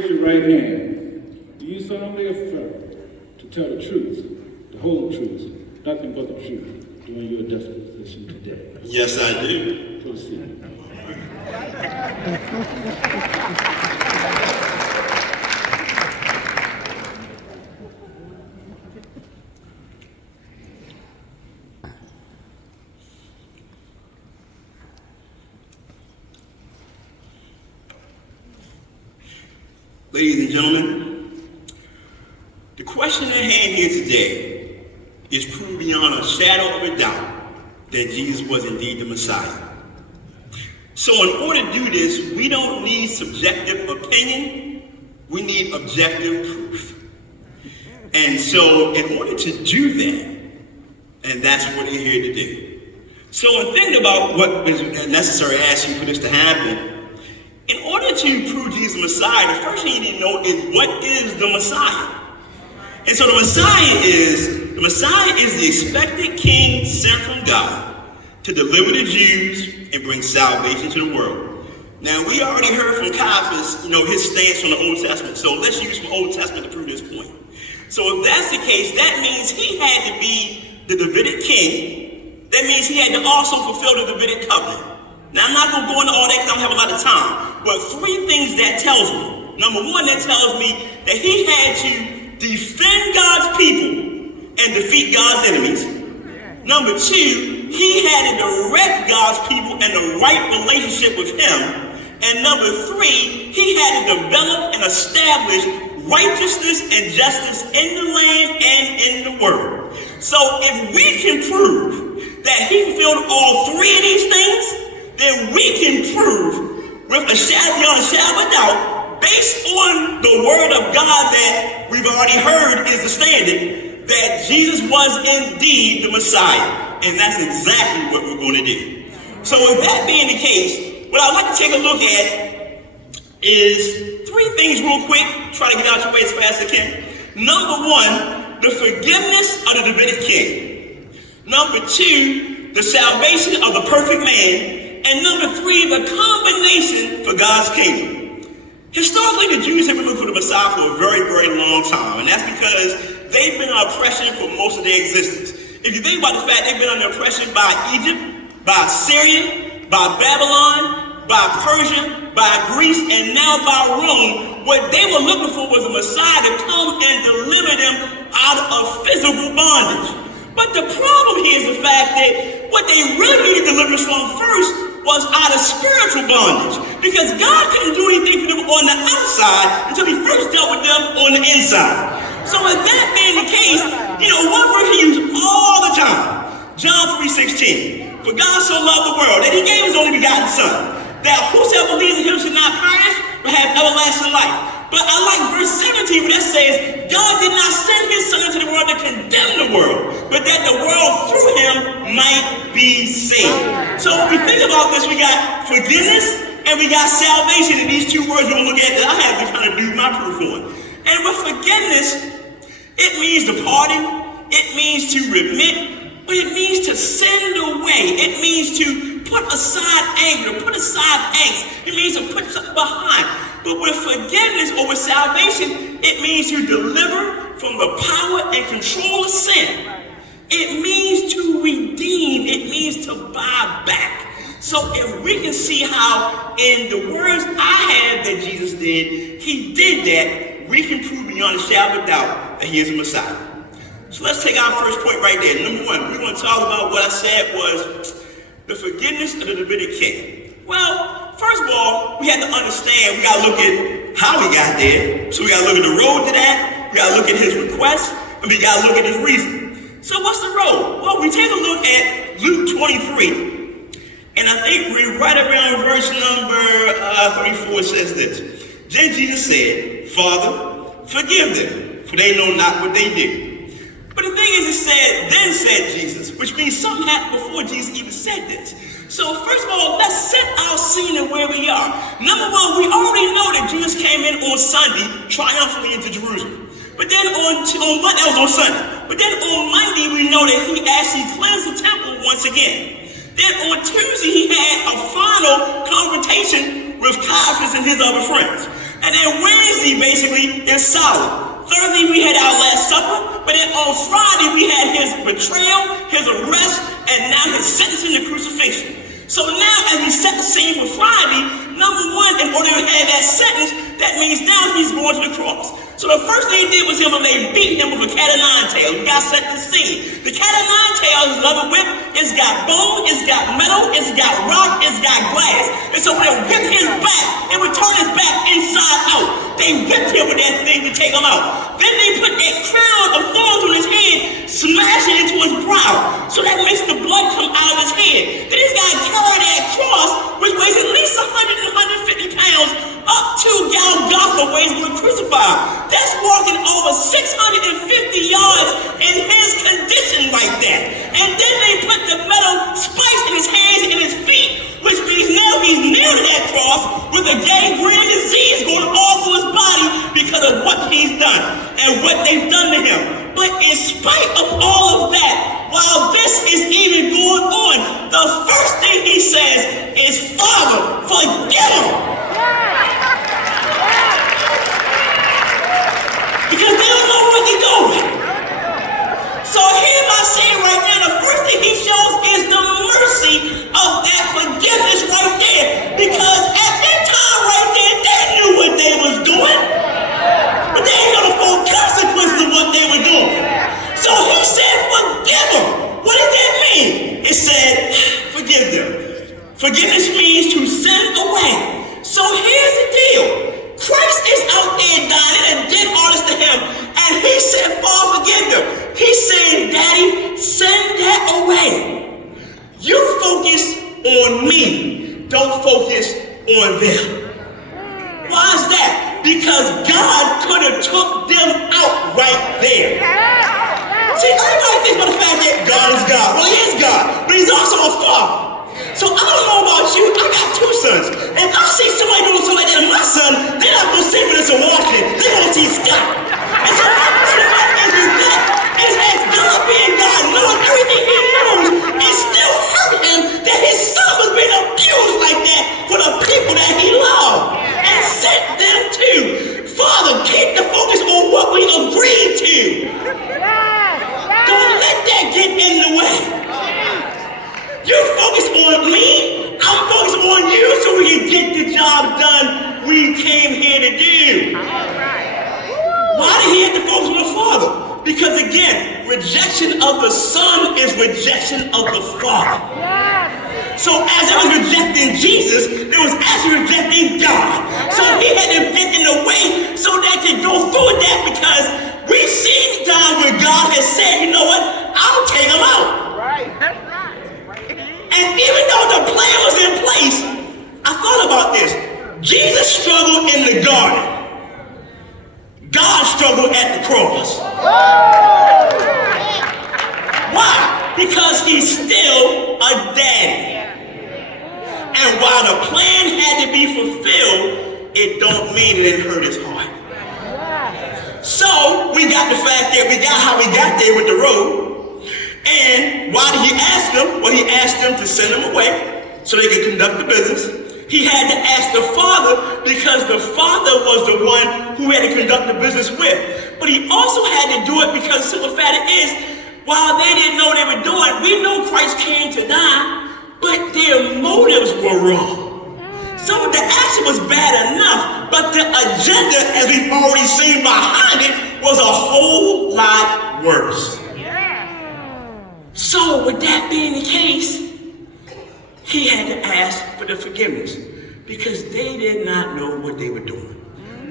Raise your right hand. Do you solemnly affirm to tell the truth, the whole truth, nothing but the truth during your deposition today? Yes, I do. Proceed. Ladies and gentlemen, the question at hand here today is proved beyond a shadow of a doubt that Jesus was indeed the Messiah. So in order to do this, we don't need subjective opinion, we need objective proof. And so in order to do that, and that's what we're here to do. So in thinking about what is necessary actually for this to happen, in order to prove Jesus the Messiah, the first thing you need to know is what is the Messiah? And so the Messiah is the expected king sent from God to deliver the Jews and bring salvation to the world. Now we already heard from Caiaphas, his stance on the Old Testament. So let's use the Old Testament to prove this point. So if that's the case, that means he had to be the Davidic king. That means he had to also fulfill the Davidic covenant. Now, I'm not going to go into all that because I don't have a lot of time. But three things that tells me. Number one, that tells me that he had to defend God's people and defeat God's enemies. Number two, he had to direct God's people in the right relationship with him. And number three, he had to develop and establish righteousness and justice in the land and in the world. So if we can prove that he fulfilled all three of these things, then we can prove beyond a shadow of a doubt, based on the word of God that we've already heard is the standard, that Jesus was indeed the Messiah. And that's exactly what we're going to do. So with that being the case, what I'd like to take a look at is three things real quick, try to get out your way as fast as I can. Number one, the forgiveness of the Davidic king. Number two, the salvation of the perfect man. And number three, the combination for God's kingdom. Historically, the Jews have been looking for the Messiah for a very, very long time. And that's because they've been under oppression for most of their existence. If you think about the fact they've been under oppression by Egypt, by Syria, by Babylon, by Persia, by Greece, and now by Rome, what they were looking for was a Messiah to come and deliver them out of physical bondage. But the problem here is the fact that what they really needed deliverance from first was out of spiritual bondage, because God couldn't do anything for them on the outside until he first dealt with them on the inside. So with that being the case, one verse he used all the time, John 3:16, for God so loved the world that he gave his only begotten son, that whosoever believes in him should not perish, but have everlasting life. But I like verse 17 where that says, God did not send his son into the world to condemn the world, but that the world through him might be saved. So when we think about this, we got forgiveness and we got salvation. And these two words we're going to look at that I have to kind of do my proof on. And with forgiveness, it means to pardon, it means to remit, but it means to send away. It means to put aside anger, put aside angst. It means to put something behind. But with forgiveness or with salvation, it means to deliver from the power and control of sin. It means to redeem. It means to buy back. So if we can see how in the words I have that Jesus did, he did that, we can prove beyond a shadow of doubt that he is the Messiah. So let's take our first point right there. Number one, we want to talk about what I said was the forgiveness of the Davidic king. Well, first of all, we have to understand, we got to look at how he got there. So we got to look at the road to that, we got to look at his request, and we got to look at his reason. So what's the road? Well, we take a look at Luke 23, and I think we're right around verse number 34 says this. Then Jesus said, Father, forgive them, for they know not what they do. But the thing is, it said, then said Jesus, which means something happened before Jesus even said this. So first of all, let's set our scene and where we are. Number one, we already know that Jesus came in on Sunday triumphantly into Jerusalem. But then on Monday, that was on Sunday. But then on Monday, we know that he actually cleansed the temple once again. Then on Tuesday, he had a final confrontation with Caiaphas and his other friends. And then Wednesday, basically, is solid. Thursday, we had our Last Supper. But then on Friday, we had his betrayal, his arrest, and now his sentencing to crucifixion. So now, as we set the scene for Friday, number one, in order to have that sentence, that means now he's going to the cross. So the first thing they did was they beat him with a cat of nine tails. We got set the scene. The cat of nine tails is another whip. It's got bone, it's got metal, it's got rock, it's got glass. And so when they whipped his back, it would turn his back inside out. They whipped him with that thing to take him out. Then they put that crown of thorns on his head, smash it into his brow. So that makes the blood come out of his head. Then he's got to carry that cross, which weighs at least 100 and 150 pounds, up to Golgotha where he's going to crucify. That's walking over 650 yards in his condition like that. And then they put the metal spikes in his hands and his feet, which means now he's nailed to that cross with a gangrene disease going all through his body because of what he's done and what they've done to him. But in spite of all of that, while this is even going on, the first thing he says is, Father, forgive them. Because they don't know where they're going. So here I say right now, the first thing he shows is the mercy of that forgiveness right there. Because at that time right there, they knew what they was doing. But they ain't know the full consequences of what they were doing. So he said, forgive them. What does that mean? It said, forgive them. Forgiveness means to send away. So here's the deal. Christ is out there dying and did all this to him. And he said, Father, forgive them. He's saying, Daddy, send that away. You focus on me. Don't focus on them. Why is that? Because God could have took them out right there. See, everybody thinks about the fact that God is God. Well, he is God, but he's also a father. So I don't know about you, I got two sons. And I see somebody doing something like that to my son, they're not going to see Vanessa walking. They're going to see Scott. And so my point is that, is as God being God, knowing everything he knows, it still hurt him that his son was being abused like that for the people that he loved. And sent them to. Father, keep the focus on what we agreed to. Don't let that get in the way. You focus on me, I'm focused on you so we can get the job done we came here to do. Why did he have to focus on the Father? Because again, rejection of the Son is rejection of the Father. So as it was rejecting Jesus, it was actually rejecting God. So he had to get in the way so that they go through that, because we've seen times where God has said, you know what, I'll take them out. And even though the plan was in place, I thought about this. Jesus struggled in the garden. God struggled at the cross. Why? Because he's still a daddy. And while the plan had to be fulfilled, it don't mean it didn't hurt his heart. So we got the fact that we got how we got there with the road. And why did he ask them? Well, he asked them to send them away so they could conduct the business. He had to ask the Father because the Father was the one who had to conduct the business with. But he also had to do it because the simple fact is, while they didn't know they were doing, we know Christ came to die, but their motives were wrong. So the action was bad enough, but the agenda, as we've already seen behind it, was a whole lot worse. So with that being the case, he had to ask for the forgiveness because they did not know what they were doing.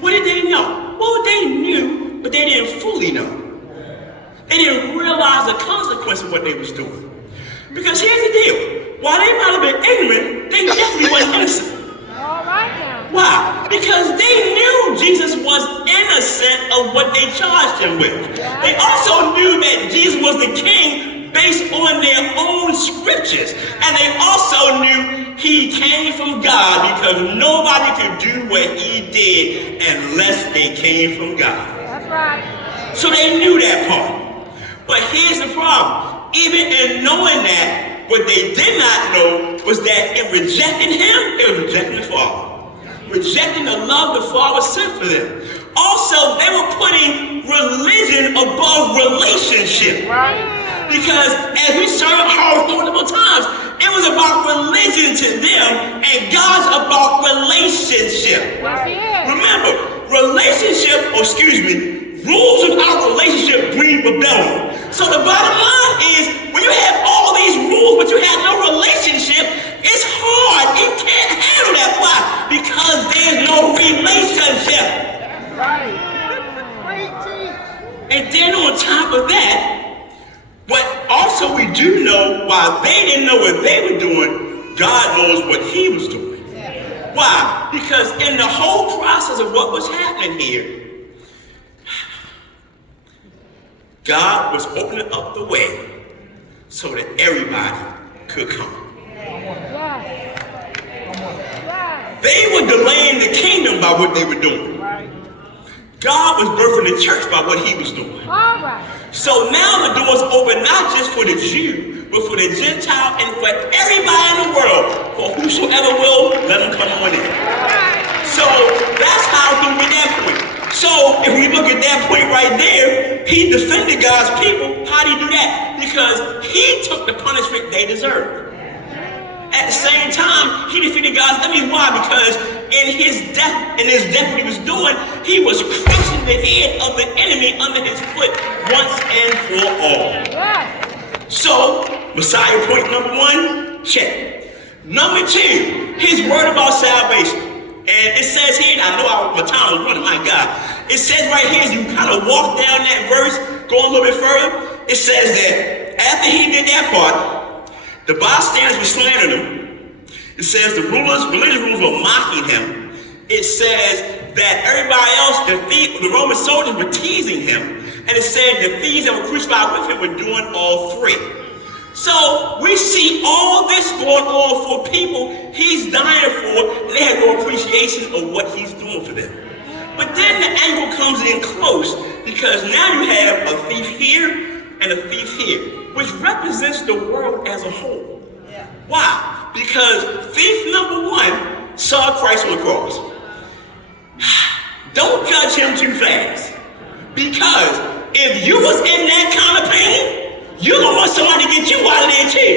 What did they know? Well, they knew, but they didn't fully know. They didn't realize the consequence of what they was doing. Because here's the deal. While they might have been ignorant, they definitely weren't innocent. Why? Because they knew Jesus was innocent of what they charged him with. They also knew that Jesus was the king based on their own scriptures. And they also knew he came from God because nobody could do what he did unless they came from God. That's right. So they knew that part. But here's the problem. Even in knowing that, what they did not know was that in rejecting him, they were rejecting the Father. rejecting the love the Father sent for them. Also, they were putting religion above relationship. Because as we heard multiple times, it was about religion to them, and God's about relationship. Remember, rules without relationship breed rebellion. So the bottom line is, when you have all these rules, but you have no relationship, it's hard. You can't handle that. Why? Because there's no relationship. And then on top of that, but also we do know, while they didn't know what they were doing, God knows what he was doing. Why? Because in the whole process of what was happening here, God was opening up the way so that everybody could come. They were delaying the kingdom by what they were doing. God was birthing the church by what he was doing. So now the door's open not just for the Jew, but for the Gentile and for everybody in the world. For whosoever will, let them come on in. So that's how he made that point. So if we look at that point right there, he defended God's people. How did he do that? Because he took the punishment they deserved. At the same time, he defeated God's enemies. Why? Because in his death what he was doing, he was crushing the head of the enemy under his foot once and for all. So, Messiah point number one, check. Number two, his word about salvation. And it says here, and I know my time was running, my God. It says right here, as you kind of walk down that verse, go a little bit further, it says that after he did that part, the bystanders were slandering him. It says the religious rulers were mocking him. It says that everybody else, the Roman soldiers were teasing him. And it said the thieves that were crucified with him were doing all three. So we see all this going on for people he's dying for, and they have no appreciation of what he's doing for them. But then the angle comes in close, because now you have a thief here and a thief here, which represents the world as a whole. Why? Because thief number one saw Christ on the cross. Don't judge him too fast. Because if you was in that kind of pain, you're going to want somebody to get you out of there too.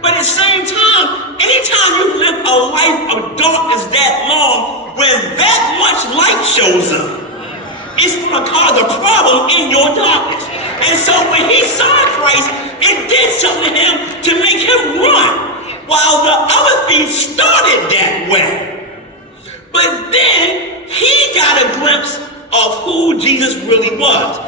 But at the same time, anytime you've lived a life of darkness that long, when that much light shows up, it's going to cause a problem in your darkness. And so when he saw Christ, it did something to him to make him run. While the other thief started that way. But then he got a glimpse of who Jesus really was.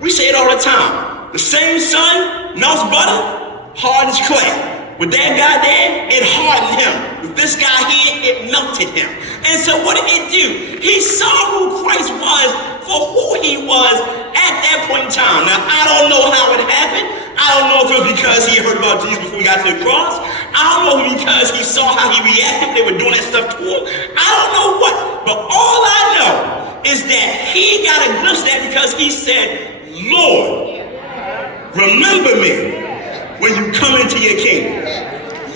We say it all the time. The same sun melts butter, hard as clay. With that guy there, it hardened him. With this guy here, it melted him. And so what did it do? He saw who Christ was for who he was at that point in time. Now, I don't know how it happened. I don't know if it was because he heard about Jesus before he got to the cross. I don't know if it was because he saw how he reacted when they were doing that stuff to him. I don't know what. But all I know is that he got a glimpse of that because he said, Lord, remember me when you come into your kingdom.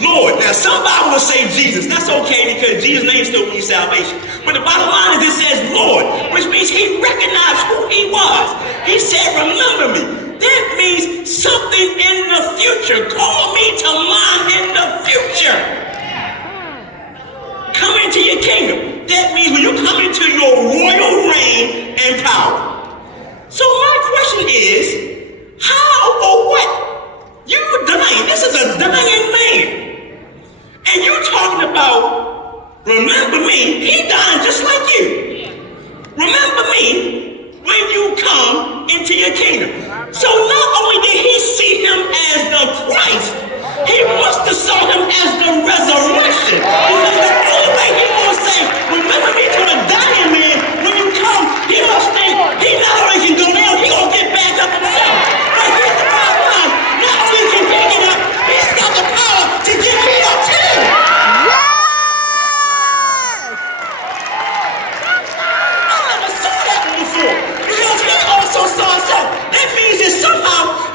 Lord. Now somebody will say Jesus. That's okay because Jesus' name still means salvation. But the bottom line is it says Lord, which means he recognized who he was. He said, remember me. That means something in the future. Call me to mind in the future. Come into your kingdom. That means when you come into your royal reign and power. So my question is, how or what? You're dying. This is a dying man. And you talking about, remember me, he dying just like you. Remember me when you come into your kingdom. So not only did he see him as the Christ, he must have saw him as the resurrection. Because the only way he gonna say, remember me to the dying man, when you come, he must think he not only can go down, he gonna get back up himself. But here's the bottom line, not only can he get up, he's got the power to get me up too.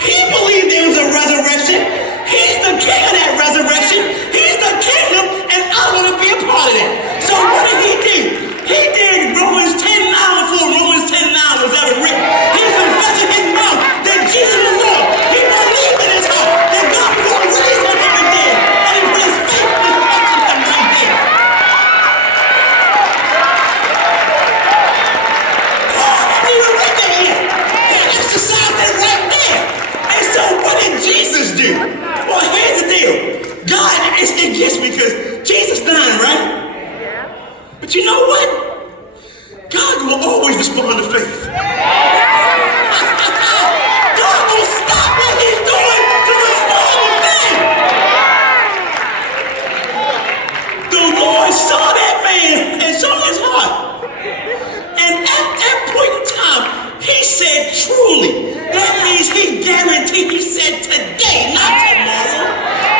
He believed there was a resurrection. He's the king of that resurrection. He's the kingdom, and I want to be a part of that. So what did he God will always respond to faith. God will stop what he's doing to respond to faith. The Lord saw that man and saw his heart. And at that point in time, he said, truly. That means he guaranteed. He said, today, not tomorrow.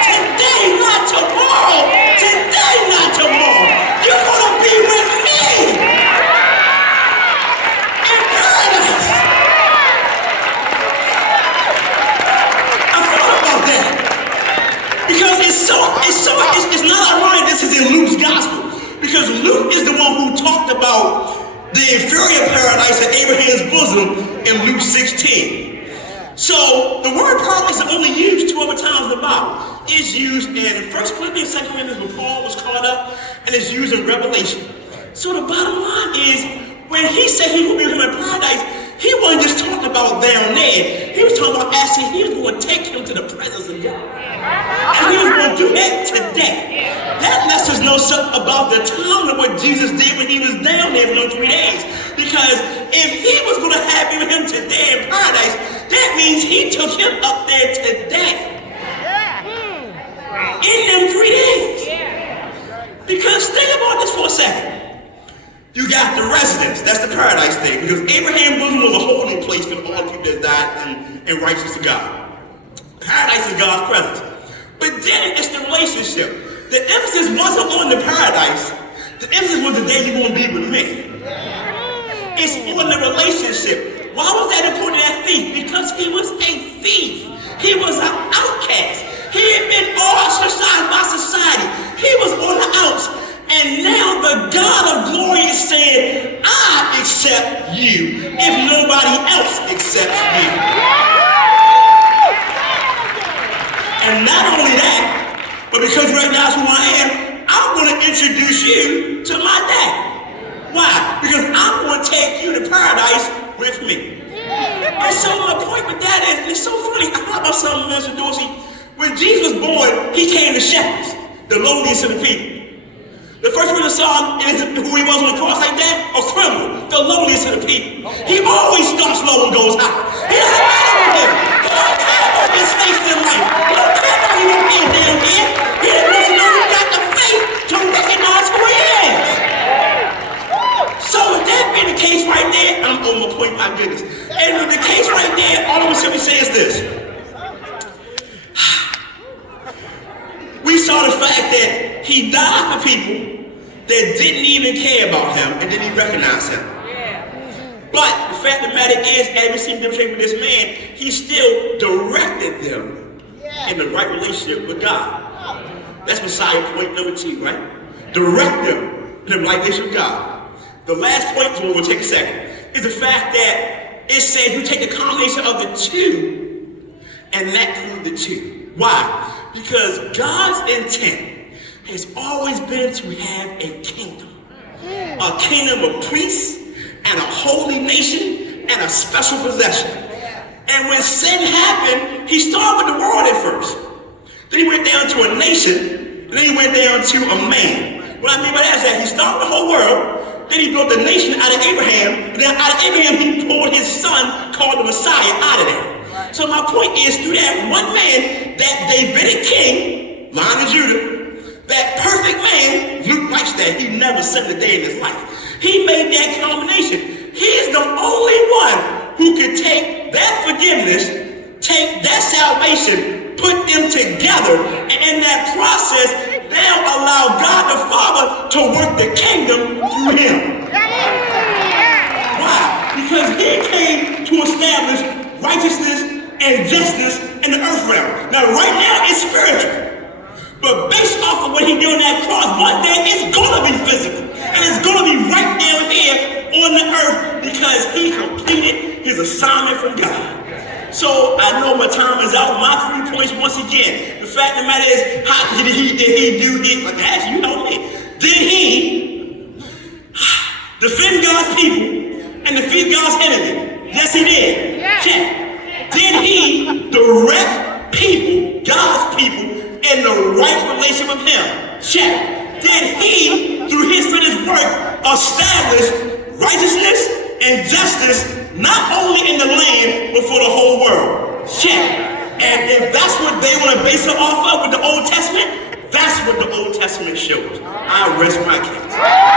Today, not tomorrow. Today, not tomorrow. You're going to be with me in paradise. I thought about that. Because it's not ironic this is in Luke's gospel. Because Luke is the one who talked about the inferior paradise at Abraham's bosom in Luke 16. So the word paradise is only used 2 other times in the Bible. It's used in 1 Corinthians, 2 Corinthians when Paul was caught up, and it's used in Revelation. So the bottom line is, when he said he would be with him in paradise, he wasn't just talking about down there. He was talking about actually he was going to take him to the presence of God. And he was going to do that today. That lets us know something about the time of what Jesus did when he was down there for those 3 days. Because if he was going to have you with him today in paradise, that means he took him up there today. In them 3 days. Because think about this for a second. You got the residence, that's the paradise thing, because Abraham's bosom was a holding place for all people that died in righteousness to God. Paradise is God's presence. But then it's the relationship. The emphasis wasn't on the paradise. The emphasis was the day you're going to be with me. It's on the relationship. Why was that important to that thief? Because he was a thief. He was an outcast. He had been ostracized by society. He was on the outs. And now the God of glory is saying, I accept you if nobody else accepts you. And not only that, but because you recognize who I am, I'm going to introduce you to my dad. Why? Because I'm going to take you to paradise with me. And so my point with that is, it's so funny. I thought about something, Mr. Dorsey. When Jesus was born, he came to shepherds, the lowliest of the people. The first person saw him, who he was on the cross like that, a criminal, the lowliest of the people. He always starts low and goes high. He doesn't matter with him. He don't care about his faith in life. He don't care about him being down here. He just wants to know who got the faith to recognize who he is. So with that being the case right there, I'm on my point, my goodness. And with the case right there, all I'm going to simply say is this. We saw the fact that he died for people that didn't even care about him and didn't even recognize him. But the fact of the matter is, as we see him demonstrate with this man, he still directed them in the right relationship with God. That's Messiah point number 2, right? Direct them in the right relationship with God. The last point, so we'll take a second, is the fact that it says you take the combination of the two and that proved the two. Why? Because God's intent has always been to have a kingdom of priests and a holy nation and a special possession. And when sin happened, he started with the world at first. Then he went down to a nation, and then he went down to a man. What I mean by that is that he started with the whole world, then he built the nation out of Abraham, and then out of Abraham he pulled his son called the Messiah out of there. So my point is, through that one man, that Davidic king, Lion of Judah, that perfect man, Luke writes that he never sinned a day in his life. He made that combination. He is the only one who could take that forgiveness, take that salvation, put them together, and in that process, now allow God the Father to work the kingdom through him. Why? Because he came to establish righteousness and justice in the earth realm. Now, right now, it's spiritual. But based off of what he did on that cross, one day it's going to be physical. And it's going to be right down here on the earth because he completed his assignment from God. So, I know my time is out. My 3 points, once again. The fact of the matter is, how did he do it? Like, that's, you know me. Did he defend God's people and defeat God's enemy? Yes, he did. Check. Did he direct people, God's people, in the right relation with him? Check. Did he, through his finished work, establish righteousness and justice, not only in the land, but for the whole world. Check. And if that's what they want to base it off of with the Old Testament, that's what the Old Testament shows. I rest my case.